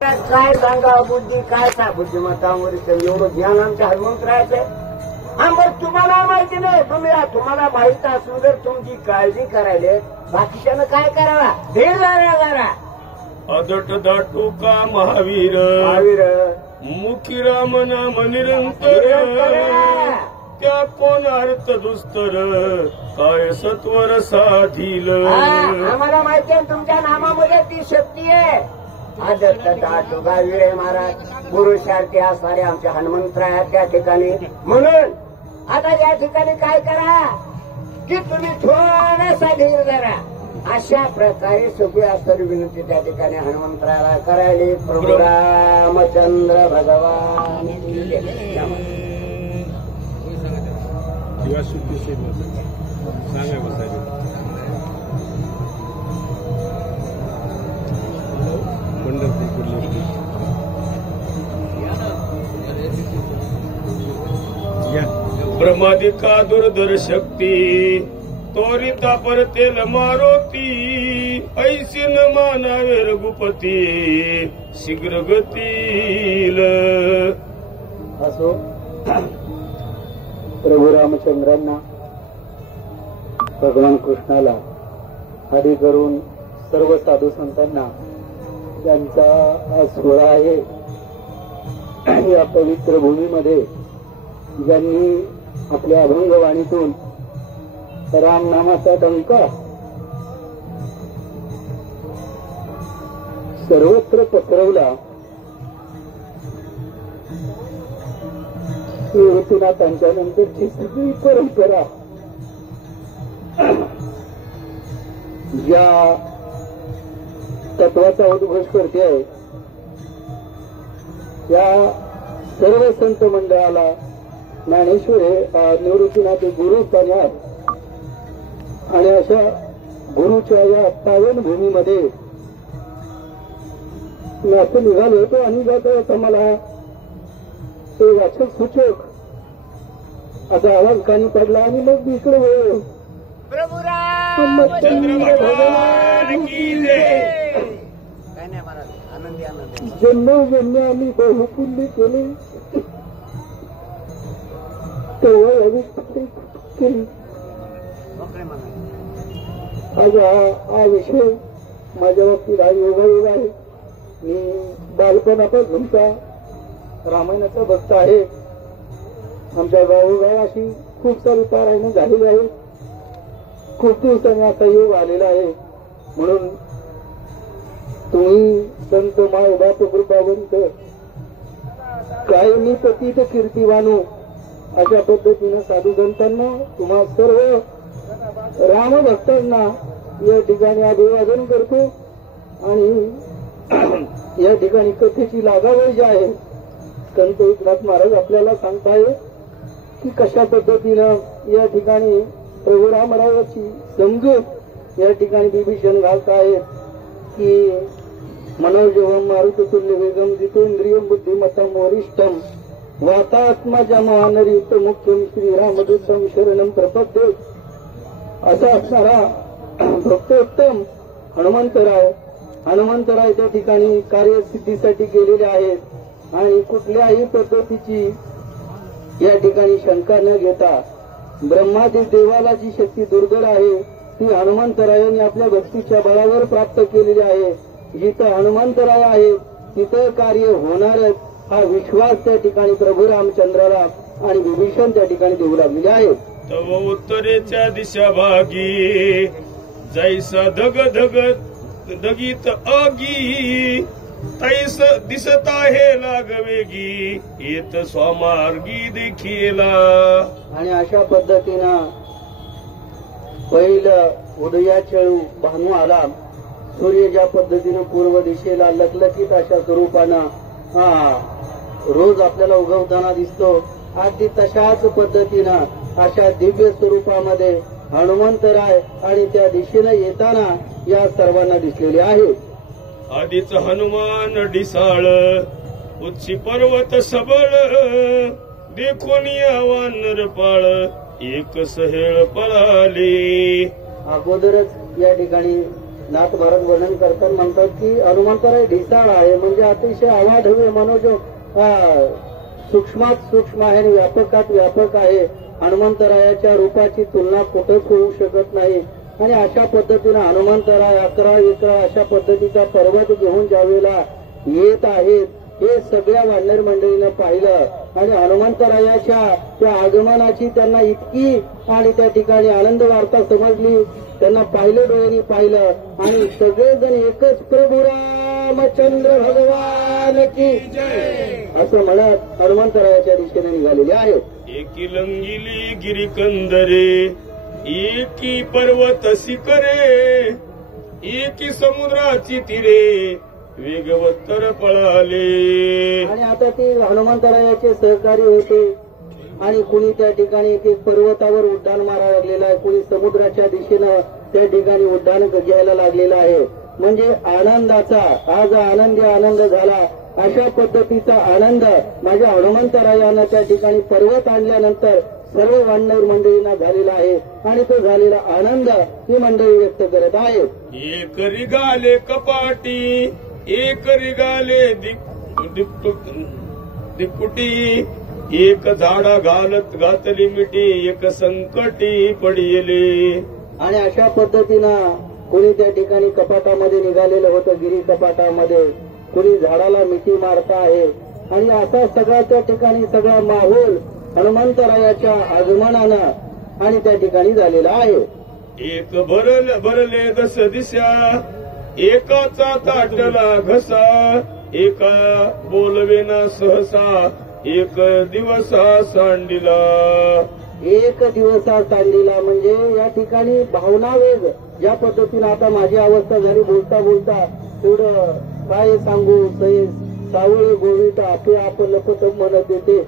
काय सांगा बुद्धी काय सा बुद्धिमत्तावर एवढं ज्ञान आमच्या हनुमंतरायचंय. हा मग तुम्हाला माहिती नाही, तुम्हाला माहित असून जर तुमची काळजी करायला बाकीच्यानं काय करावा हे जरा अदट दाटू का महावीर मुखी राम नाम निरंतर त्या कोण अर्थ दुस्तर काय सत्वर साधील. आम्हाला माहिती आहे तुमच्या नामामध्ये ती शक्ती आहे. आदत्त दाटू गावीर महाराज गुरुसारखे असणारे आमच्या हनुमंतराय त्या ठिकाणी. म्हणून आता या ठिकाणी काय करा की तुम्ही थोडासा धीर धरा. अशा प्रकारे सगळी असणारी विनंती त्या ठिकाणी हनुमंतराला करायली. प्रभू रामचंद्र भगवान ब्रह्मादिका दुर्धर शक्ती त्वरिता परतेल मारुती ऐसी न मानावे रघुपती शीघ्र गतील. असो प्रभू रामचंद्रांना भगवान कृष्णाला आदी करून सर्व साधू संतांना त्यांचा हा सोहळा आहे. या पवित्र भूमीमध्ये ज्यांनी आपल्या अभंगवाणीतून राम नामाचा डंका सर्वत्र पसरवला, पुन्हा त्यांच्यानंतरची सगळी परंपरा ज्या तत्वाचा उद्घोष करते आहे त्या सर्व संत मंडळाला ज्ञानेश्वर निवृत्तीनाथ गुरु स्थानात आणि अशा गुरुच्या या पावन भूमीमध्ये मी असं निघालो होतो आणि जातो मला ते वाचक सूचक असा आवाज कानी पडला आणि मग मी इकडे वेळ जन्मोजन्म आम्ही बहुपुण्य केले केली. आज हा विषय माझ्या बाबतीत हा योगायोग आहे. मी बालपणापासूनचा रामायणाचा भक्त आहे. आमच्या गावोगाव अशी खूप सारी पारायण झालेली आहे. खूप दिवसांनी असा योग आलेला आहे. म्हणून तुम्ही संत माय बाप कृपावंत कायमी पतित कीर्तिवानू अशा पद्धतीनं साधू संतांना तुम्हा सर्व रामभक्तांना या ठिकाणी अभिवादन करतो. आणि या ठिकाणी कथेची लागावळ जी आहे संत एकनाथ महाराज आपल्याला सांगताय की कशा पद्धतीनं या ठिकाणी प्रभू रामरावाची समजूत या ठिकाणी विभीषण घालतायत की मनोजवम मारुततुल्य वेगम जितेंद्रियम बुद्धिमत्तम वरिष्ठम वातात्मजा महानरित मुख्यम श्रीरामदूतम शरणम प्रपद्ये. असा असणारा भक्तोत्तम हनुमंतराय त्या ठिकाणी कार्यसिद्धीसाठी गेलेले आहेत. आणि कुठल्याही पद्धतीची या ठिकाणी शंका न घेता ब्रह्मादी देवाला जी शक्ती दुर्धर आहे ती हनुमंतरायांनी आपल्या भक्तीच्या बळावर प्राप्त केलेली आहे. जिथं हनुमंतराय आहे तिथं कार्य होणारच हा विश्वास त्या ठिकाणी प्रभू रामचंद्राला आणि विभीषण त्या ठिकाणी देऊ लागलेले आहेत. तव उत्तरेच्या दिशा भागी जैसा धग धग दगीत आगी तैस दिसत आहे लागवेगी येत स्वामार्गी देखीला. आणि अशा पद्धतीनं पहिलं उदयाचळू भानू आला. सूर्य ज्या पद्धतीनं पूर्व दिशेला लखलखीत अशा स्वरूपानं रोज आपल्याला उगवताना दिसतो. अगदी तशाच पद्धतीनं अशा दिव्य स्वरूपामध्ये हनुमंतराय आणि त्या दिशेनं येताना या सर्वांना दिसलेले आहे. आधीच हनुमान डिसाळ उच्ची पर्वत सबळ देखून आव्हान नरपाळ एक सहेळ पळाली. अगोदरच या ठिकाणी नाथ महाराज वर्णन करताना म्हणतात की हनुमंतराय ढिसाळ आहे, म्हणजे अतिशय अवाढव्य मनोजोग सूक्ष्मात सूक्ष्म आहे आणि व्यापकात व्यापक आहे. हनुमंतरायाच्या रूपाची तुलना कुठंच होऊ शकत नाही. आणि अशा पद्धतीनं हनुमंतराय 11 अशा पद्धतीचा पर्वत घेऊन ज्यावेळेला येत आहेत हे सगळ्या वानर मंडळीनं पाहिलं. आणि हनुमंतरायाच्या त्या आगमनाची त्यांना इतकी आणि त्या ठिकाणी आनंद वार्ता समजली. त्यांना पाहिलं, डोळ्यांनी पाहिलं आणि सगळेजण एकच प्रभू रामचंद्र भगवान की असं म्हणत हनुमंतरायाच्या दिशेने निघालेले आहेत. एकी लंगिली गिरिकंदरे, एकी पर्वत शिखरे, एकी समुद्राची तीरे, वेगवत्तर पळाले. आणि आता ते हनुमंतरायाचे सहकारी होते आणि कुणी त्या ठिकाणी एक पर्वतावर उड्डाण मारायला लागलेला आहे, कुणी समुद्राच्या दिशेनं त्या ठिकाणी उड्डाण घ्यायला लागलेला आहे. म्हणजे आनंदाचा आज आनंदी आनंद झाला. अशा पद्धतीचा आनंद माझ्या हनुमंतरायानं त्या ठिकाणी पर्वत आणल्यानंतर सर्व वानर मंडळींना झालेला आहे आणि तो झालेला आनंद ही मंडळी व्यक्त करत आहेत. एक रिगाले कपाटी, एक रिगाले दिकुटी, एक झाडा घातली मिठी, एक संकटी पडिले. आणि अशा पद्धतीनं कुणी त्या ठिकाणी कपाटामध्ये निघालेलं होतं, गिरी कपाटामध्ये कुणी झाडाला मिठी मारता आहे. आणि असा सगळा त्या ठिकाणी सगळा माहोल हनुमंतरायाच्या आगमनानं आणि त्या ठिकाणी झालेला आहे. एक भरले दस दिशा, एकाचा ताटला घसा, एका बोलवेना सहसा, एक दिवसा सांडिला. एक दिवसा सांडिला म्हणजे या ठिकाणी भावना वेग ज्या पद्धतीनं आता माझी अवस्था झाली बोलता बोलता थोडं काय सांगू, सावळे गोविंद आपे आपण लपत म्हणत येते